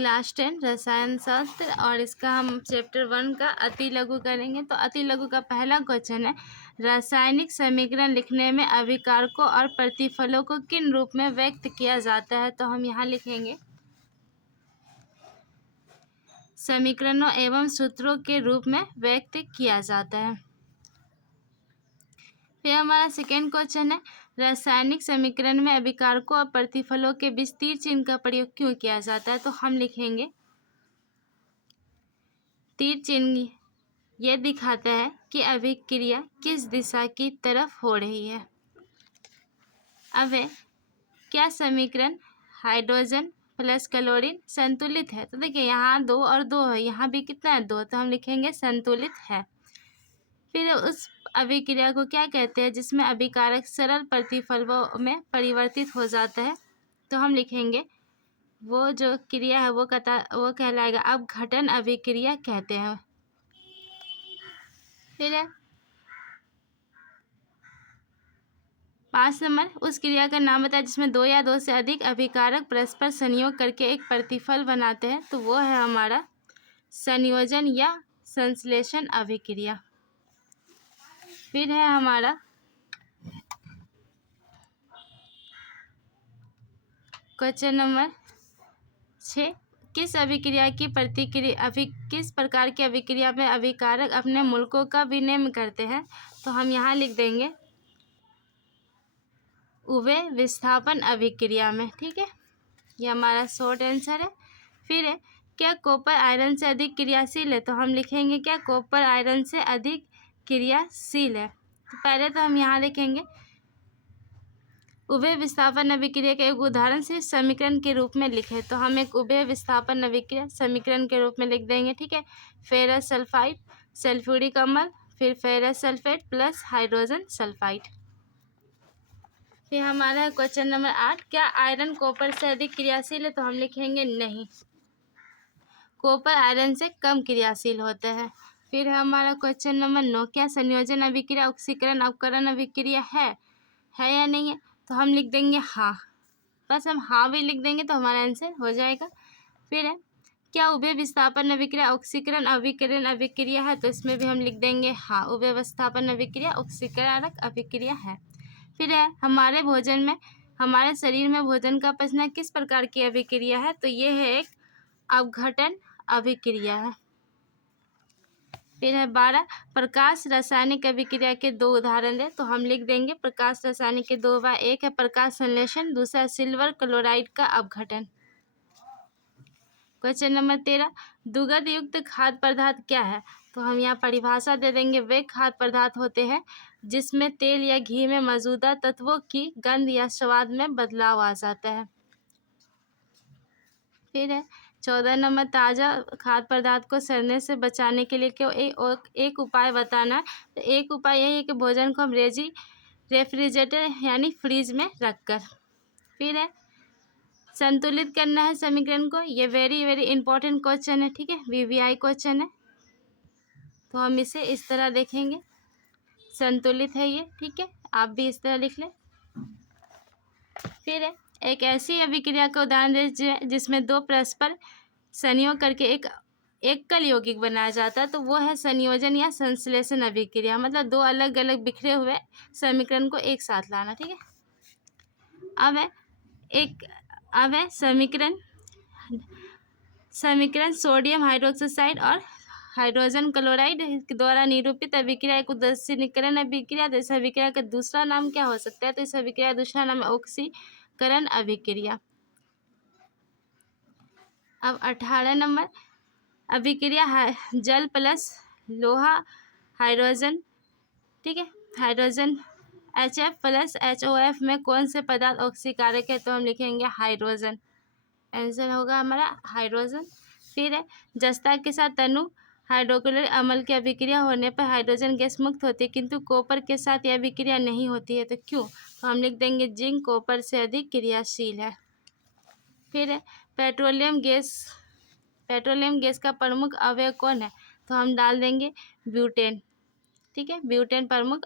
Class 10 रसायन शास्त्र और इसका हम चैप्टर 1 का अति लघु करेंगे। तो अति लघु का पहला क्वेश्चन है, रासायनिक समीकरण लिखने में अभिकारकों और प्रतिफलों को किन रूप में व्यक्त किया जाता है। तो हम यहाँ लिखेंगे समीकरणों एवं सूत्रों के रूप में व्यक्त किया जाता है। फिर हमारा सेकेंड क्वेश्चन है, रासायनिक समीकरण में अभिकारकों और प्रतिफलों के बीच तीर चिन्ह का प्रयोग क्यों किया जाता है। तो हम लिखेंगे तीर चिन्ह यह दिखाता है कि अभिक्रिया किस दिशा की तरफ हो रही है। अब है, क्या समीकरण हाइड्रोजन प्लस क्लोरीन संतुलित है। तो देखिए यहाँ 2 और 2 है, यहाँ भी कितना है 2, तो हम लिखेंगे संतुलित है। फिर उस अभिक्रिया को क्या कहते हैं जिसमें अभिकारक सरल प्रतिफलों में परिवर्तित हो जाता है। तो हम लिखेंगे वो जो क्रिया है वो कहलाएगा अपघटन अभिक्रिया कहते हैं। फिर है 5 नंबर, उस क्रिया का नाम बताए जिसमें 2 या 2 से अधिक अभिकारक परस्पर संयोग करके एक प्रतिफल बनाते हैं। तो वो है हमारा संयोजन या संश्लेषण अभिक्रिया। फिर है हमारा क्वेश्चन नंबर 6, किस अभिक्रिया की किस प्रकार की अभिक्रिया में अभिकारक अपने मूलकों का विनिमय करते हैं। तो हम यहाँ लिख देंगे उभय विस्थापन अभिक्रिया में। ठीक है, ये हमारा शॉर्ट आंसर है। फिर है, क्या कॉपर आयरन से अधिक क्रियाशील है। तो हम लिखेंगे क्या कॉपर आयरन से अधिक क्रियाशील है। तो पहले तो हम यहाँ लिखेंगे उभय विस्थापन अभिक्रिया का एक उदाहरण सिर्फ समीकरण के रूप में लिखे। तो हम एक उभय विस्थापन अभिक्रिया समीकरण के रूप में लिख देंगे। ठीक है, फेरस सल्फाइड सल्फ्यूरिक अम्ल फिर ferrous sulphate plus hydrogen sulphide. फिर हमारा है क्वेश्चन नंबर 8, क्या आयरन कॉपर से अधिक क्रियाशील है। तो हम लिखेंगे नहीं, कॉपर आयरन से कम क्रियाशील होता है। फिर है हमारा क्वेश्चन नंबर 9, क्या संयोजन अभिक्रिया ऑक्सीकरण अपकरण अभिक्रिया है या नहीं है। तो हम लिख देंगे हाँ, बस हम हाँ भी लिख देंगे तो हमारा आंसर हो जाएगा। फिर है, क्या उभय विस्थापन अभिक्रिया ऑक्सीकरण अभिकरण अभिक्रिया है। तो इसमें भी हम लिख देंगे हाँ, उभय विस्थापन अभिक्रिया ऑक्सीकरणक अभिक्रिया है। फिर है, हमारे भोजन में हमारे शरीर में भोजन का पचना किस प्रकार की अभिक्रिया है। तो ये है एक अपघटन अभिक्रिया है। फिर है 12, प्रकाश रासायनिक अभिक्रिया के 2 उदाहरण दे। तो हम लिख देंगे प्रकाश रासायनिक के 2 बार, एक है प्रकाश संश्लेषण, दूसरा सिल्वर क्लोराइड का अपघटन। क्वेश्चन नंबर 13, दुर्गंध युक्त खाद्य पदार्थ क्या है। तो हम यहाँ परिभाषा दे देंगे, वे खाद्य पदार्थ होते हैं जिसमें तेल या घी में मौजूदा तत्वों की गंध या स्वाद में बदलाव आ जाता है। फिर है 14 नंबर, ताज़ा खाद्य पदार्थ को सड़ने से बचाने के लिए क्यों एक उपाय बताना है। तो एक उपाय यही है कि भोजन को हम रेफ्रिजरेटर यानी फ्रीज में रखकर। फिर है, संतुलित करना है समीकरण को, ये वेरी वेरी इंपॉर्टेंट क्वेश्चन है। ठीक है, वीवीआई क्वेश्चन है, तो हम इसे इस तरह देखेंगे, संतुलित है ये। ठीक है, आप भी इस तरह लिख लें। फिर है, एक ऐसी अभिक्रिया का उदाहरण दे जिसमें 2 परस्पर संयोग करके एक एकल यौगिक बनाया जाता है। तो वो है संयोजन या संश्लेषण अभिक्रिया, मतलब 2 अलग अलग बिखरे हुए समीकरण को एक साथ लाना। ठीक है, अब है समीकरण सोडियम हाइड्रोक्साइड और हाइड्रोजन क्लोराइड द्वारा निरूपित अभिक्रिया एक उदासीनीकरण अभिक्रिया। तो इस अभिक्रिया का दूसरा नाम क्या हो सकता है। तो इस अभिक्रिया का दूसरा नाम है ऑक्सीकरण अभिक्रिया। अब 18 नंबर, अभिक्रिया जल प्लस लोहा हाइड्रोजन, ठीक है, हाइड्रोजन HF प्लस HOF में कौन से पदार्थ ऑक्सीकारक है। तो हम लिखेंगे हाइड्रोजन, आंसर होगा हमारा हाइड्रोजन। फिर है, जस्ता के साथ तनु हाइड्रोक्लोरिक अम्ल की अभिक्रिया होने पर हाइड्रोजन गैस मुक्त होती है, किंतु कॉपर के साथ यह अभिक्रिया नहीं होती है। तो क्यों। तो हम लिख देंगे जिंक कॉपर से अधिक क्रियाशील है। फिर है, पेट्रोलियम गैस का प्रमुख अवयव कौन है। तो हम डाल देंगे ब्यूटेन। ठीक है, ब्यूटेन प्रमुख